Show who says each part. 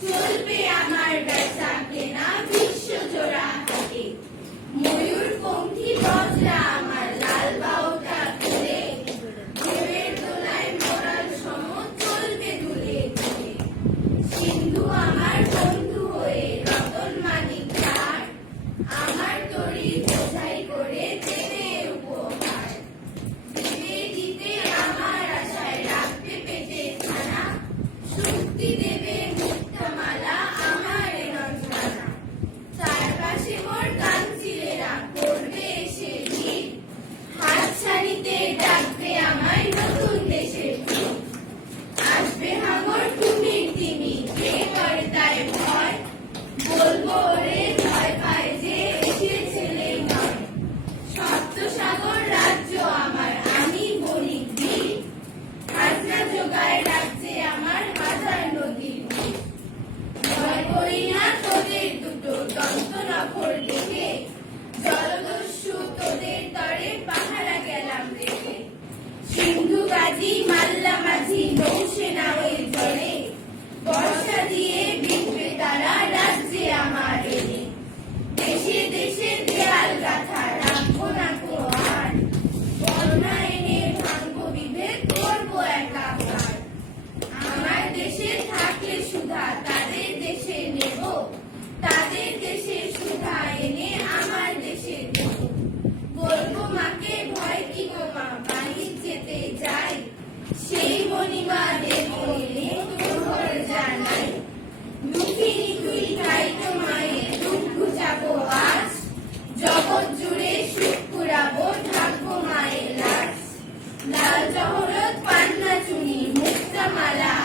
Speaker 1: চলবে আমার ব্যবসা কেনা বিশ্বজোড়া হাটে ময়ূর পঙ্খী বজরা আমার লাল বাউটা খুলে ঢেউয়ের দোলায় মরাল সম চলবে দুলে সিন্ধু আমার বন্ধু হয়ে রতন মানিক তার আমার তরি বোঝাই করে দেবে উপহার। দিতে দিতে আমার আশায় রাখতে পেটে খানা। শক্তি দেবে así, कर्ज उरत पान्न चुनी मुक्त माला.